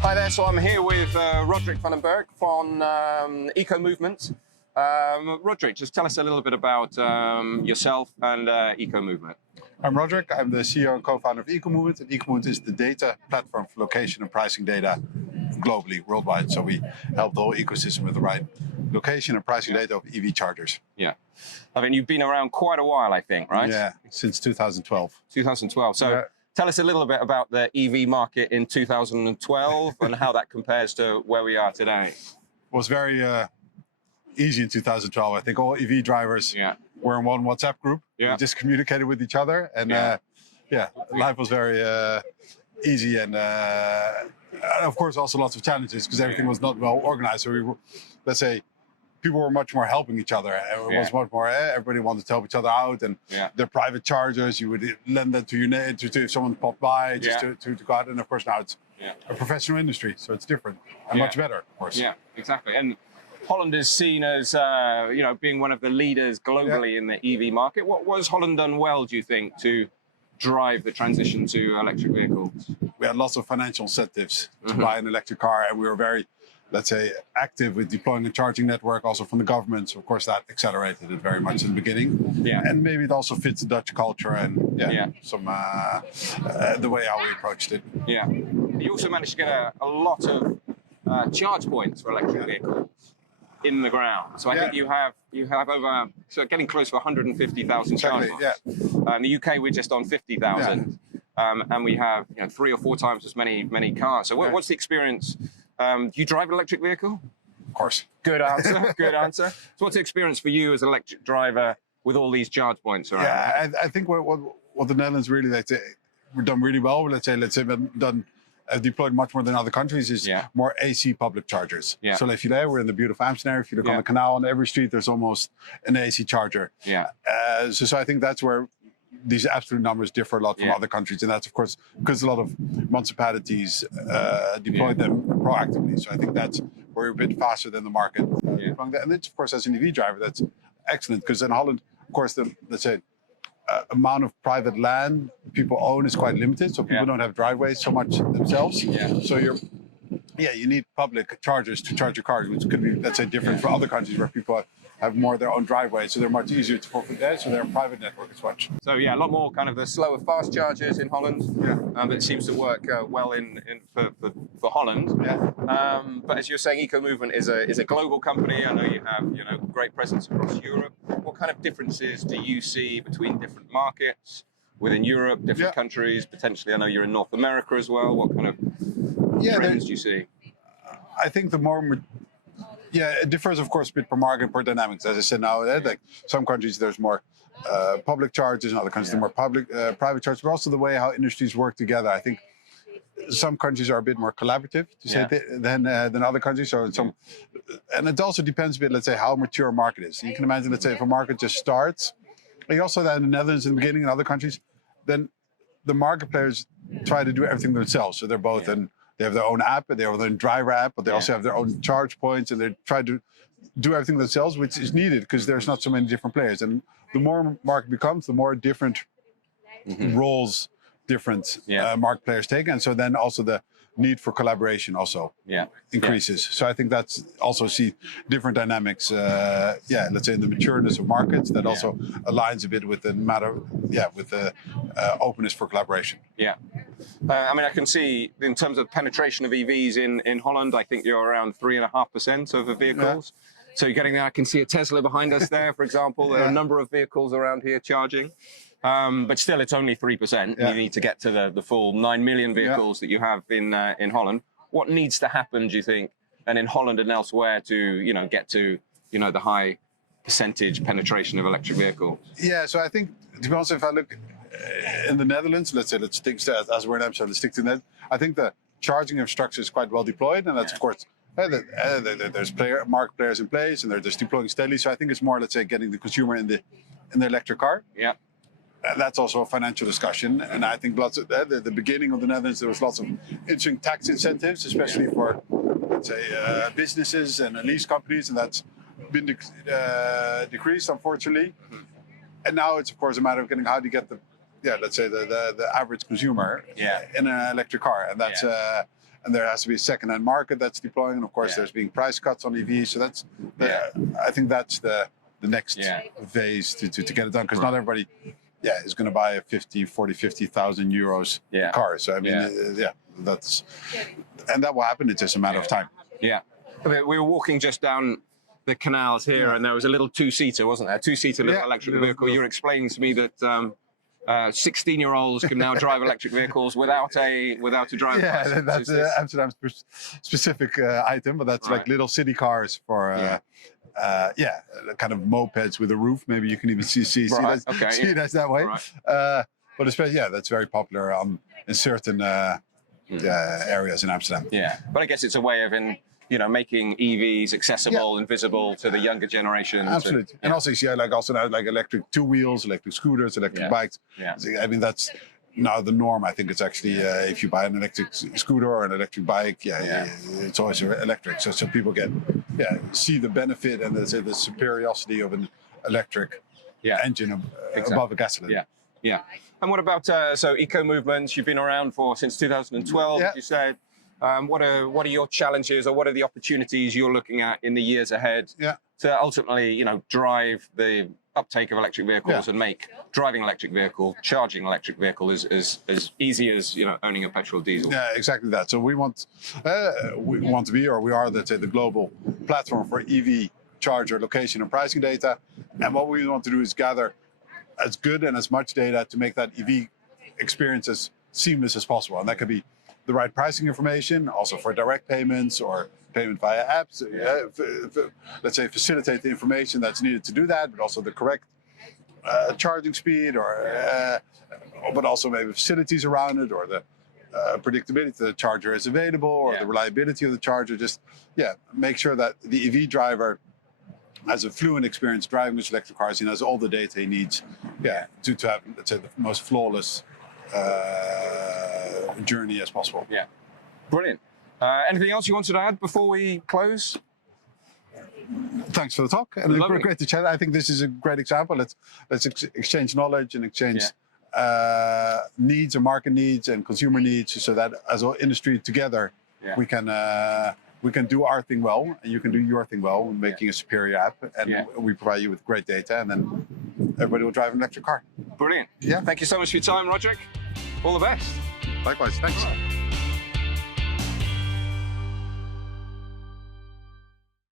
Hi there, so I'm here with Roderick van den Berg from Eco Movement. Roderick, just tell us a little bit about yourself and Eco Movement. I'm Roderick. I'm the CEO and co-founder of Eco Movement. And Eco Movement is the data platform for location and pricing data globally, worldwide. So we help the whole ecosystem with the right location and pricing data of EV chargers. Yeah. I mean, you've been around quite a while, I think, right? Yeah, since 2012. 2012. So tell us a little bit about the EV market in 2012 and how that compares to where we are today. It was very easy in 2012. I think all EV drivers were in one WhatsApp group. We just communicated with each other, and life was very easy, and of course also lots of challenges because everything was not well organized. So we were, let's say, people were much more helping each other. It was much more, everybody wanted to help each other out, and their private chargers, you would lend them to your to if someone popped by, just to go out. And of course now it's a professional industry, so it's different and much better, of course. Yeah, exactly. And Holland is seen as, being one of the leaders globally in the EV market. What was Holland done well, do you think, to drive the transition to electric vehicles? We had lots of financial incentives to buy an electric car, and we were very, let's say, active with deploying a charging network also from the government. So of course that accelerated it very much in the beginning. And maybe it also fits the Dutch culture and some the way how we approached it. You also managed to get a lot of charge points for electric vehicles in the ground. So I think you have over, so getting close to 150,000 charge points. In the UK we're just on 50,000, and we have 3 or 4 times as many cars. So what's the experience? Do you drive an electric vehicle? Of course. Good answer. Good answer. So what's the experience for you as an electric driver with all these charge points around? Yeah, I think what the Netherlands really, let's say, we've done really well. Let's say we've deployed much more than other countries is more AC public chargers. So if you're there, we're in the beautiful Amsterdam. If you look on the canal, on every street, there's almost an AC charger. So I think that's where these absolute numbers differ a lot from other countries, and that's of course because a lot of municipalities deploy them proactively. So I think that's where we're a bit faster than the market. And it's of course as an EV driver that's excellent because in Holland, of course, the let's say amount of private land people own is quite limited, so people don't have driveways so much themselves. So you need public chargers to charge your car, which could be, let's say, different for other countries where people have more of their own driveways, so they're much easier to forfeit there, so they're a private network as much. So a lot more kind of the slower fast chargers in Holland, but it seems to work well for Holland. But as you're saying, Eco Movement is a global company. I know you have great presence across Europe. What kind of differences do you see between different markets within Europe, different countries? Potentially, I know you're in North America as well. What kind of trends do you see? I think the more it differs, of course, a bit per market, per dynamics. As I said now, like some countries there's more public charges, in other countries there's more private charges, but also the way how industries work together. I think some countries are a bit more collaborative to say than other countries. So and it also depends a bit, let's say, how mature a market is. You can imagine, let's say, if a market just starts, like also that in the Netherlands in the beginning and other countries, then the market players try to do everything themselves. So they're both they have their own app, they have their own driver app, but they also have their own charge points, and they try to do everything themselves, which is needed because there's not so many different players. And the more market becomes, the more different roles different market players take, and so then also the need for collaboration also increases. So I think that's also see different dynamics. Let's say in the matureness of markets that also aligns a bit with the matter. With the openness for collaboration. I mean, I can see in terms of penetration of EVs in Holland, I think you're around 3.5% of the vehicles. So you're getting there. I can see a Tesla behind us there, for example. There are a number of vehicles around here charging. But still, it's only 3%. You need to get to the full 9 million vehicles that you have in Holland. What needs to happen, do you think, and in Holland and elsewhere to get to the high percentage penetration of electric vehicles? So I think, to be honest, if I look in the Netherlands, let's stick to, as we're in Amsterdam, let's stick to that. I think the charging infrastructure is quite well deployed, and that's of course there's market players in place, and they're just deploying steadily. So I think it's more, let's say, getting the consumer in the electric car. That's also a financial discussion, and I think lots of at the beginning of the Netherlands there was lots of interesting tax incentives, especially for, let's say, businesses and lease companies, and that's been decreased, unfortunately. And now it's of course a matter of getting how do you get the let's say the average consumer in an electric car, and that's and there has to be a second-hand market that's deploying. And of course, there's being price cuts on EVs. So that's, I think that's the next phase to get it done, because not everybody, is going to buy a 50,000 euros car. So I mean, that's, and that will happen. It's just a matter of time. Yeah, we were walking just down the canals here, and there was a little two-seater, wasn't there? Two-seater little electric vehicle. You were explaining to me that 16-year-olds can now drive electric vehicles without a driver's license. That's an Amsterdam specific item, but that's like little city cars for kind of mopeds with a roof. Maybe you can even see it that way. Right. But especially, that's very popular in certain areas in Amsterdam. Yeah, but I guess it's a way of making EVs accessible and visible to the younger generation. Absolutely. And also you see also now like electric two-wheels, electric scooters, electric bikes. Yeah. I mean, that's now the norm. I think it's actually, if you buy an electric scooter or an electric bike, it's always electric. So people see the benefit and the superiority of an electric engine above a gasoline. Yeah. And what about, eco movements? You've been around since 2012, as you said. What are your challenges, or what are the opportunities you're looking at in the years ahead to ultimately, drive the uptake of electric vehicles and make driving charging electric vehicle as easy as owning a petrol diesel? Yeah, exactly that. So we want to be, or we are, let's say, the global platform for EV charger location and pricing data. And what we want to do is gather as good and as much data to make that EV experience as seamless as possible, and that could be the right pricing information, also for direct payments or payment via apps. Let's say facilitate the information that's needed to do that, but also the correct charging speed, but also maybe facilities around it, or the predictability the charger is available, or the reliability of the charger. Just make sure that the EV driver has a fluent experience driving this electric cars and has all the data he needs to have, let's say, the most flawless journey as possible. Yeah, brilliant. Anything else you wanted to add before we close? Thanks for the talk, and great to chat. I think this is a great example. Let's exchange knowledge and exchange needs, and market needs, and consumer needs, so that as an industry together we can do our thing well, and you can do your thing well, making a superior app, and we provide you with great data, and then everybody will drive an electric car. Brilliant. Yeah. Thank you so much for your time, Roderick. All the best. Likewise. Thanks.